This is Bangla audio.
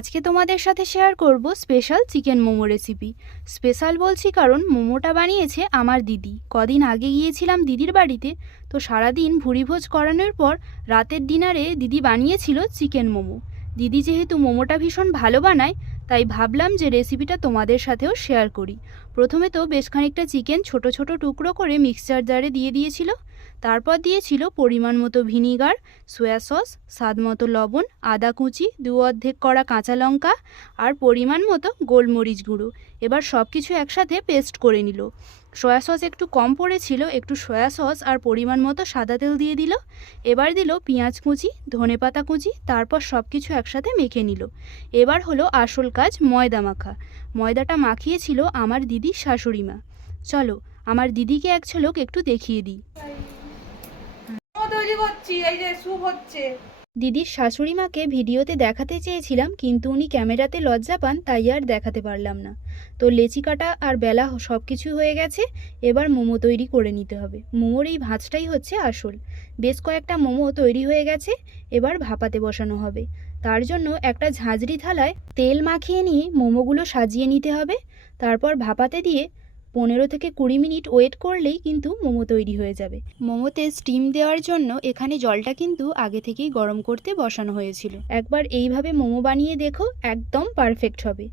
আজকে তোমাদের সাথে শেয়ার করব special chicken momo recipe. Special বলছি কারণ মোমোটা বানিয়েছে আমার দিদি। কদিন আগে গিয়েছিলাম দিদির বাড়িতে, তো সারাদিন ভুরিভোজ করানোর পর রাতের ডিনারে দিদি বানিয়েছিল চিকেন মোমো। দিদি যেহেতু মোমোটা ভীষণ ভালো বানায়, তাই ভাবলাম যে রেসিপিটা তোমাদের সাথেও শেয়ার করি। প্রথমে তো বেশ খানিকটা চিকেন ছোট ছোট টুকরো করে মিক্সচার জারে দিয়ে দিয়েছিল। তারপর দিয়েছিল পরিমাণ মতো ভিনিগার, সয়া সস, স্বাদ মতো লবণ, আদা কুচি, 2 অর্ধেক করা কাঁচা লঙ্কা আর পরিমাণ মতো গোলমরিচ গুঁড়ো। এবার সব কিছু একসাথে পেস্ট করে নিল। সয়া সস একটু কম পড়েছিল, একটু সয়া সস আর পরিমাণ মতো সাদা তেল দিয়ে দিল। এবার দিল পেঁয়াজ কুচি, ধনেপাতা কুচি, তারপর সব কিছু একসাথে মেখে নিল। এবার হলো আসল কাজ, ময়দা মাখা। ময়দাটা মাখিয়েছিল আমার দিদির শাশুড়ি মা। চলো আমার দিদিকে এক ঝলক একটু দেখিয়ে দিই। তৈরি করছি, এই যে স্যুপ হচ্ছে। দিদির শাশুড়ি মাকে ভিডিওতে দেখাতে চেয়েছিলাম, কিন্তু উনি ক্যামেরাতে লজ্জা পান, তাই আর দেখাতে পারলাম না। তো লেচি কাটা আর বেলা সব কিছু হয়ে গেছে। এবার মোমো তৈরি করে নিতে হবে। মোমোর এই ভাঁজটাই হচ্ছে আসল। বেশ কয়েকটা মোমো তৈরি হয়ে গেছে, এবার ভাপাতে বসানো হবে। তার জন্য একটা ঝাঁঝরি থালায় তেল মাখিয়ে নিয়ে মোমোগুলো সাজিয়ে নিতে হবে। তারপর ভাপাতে দিয়ে 15 থেকে 20 মিনিট ওয়েট করলেই কিন্তু মোমো তৈরি হয়ে যাবে। মোমোতে স্টিম দেওয়ার জন্য এখানে জলটা কিন্তু আগে থেকেই গরম করতে বসানো হয়েছিল। একবার এইভাবে মোমো বানিয়ে দেখো, একদম পারফেক্ট হবে।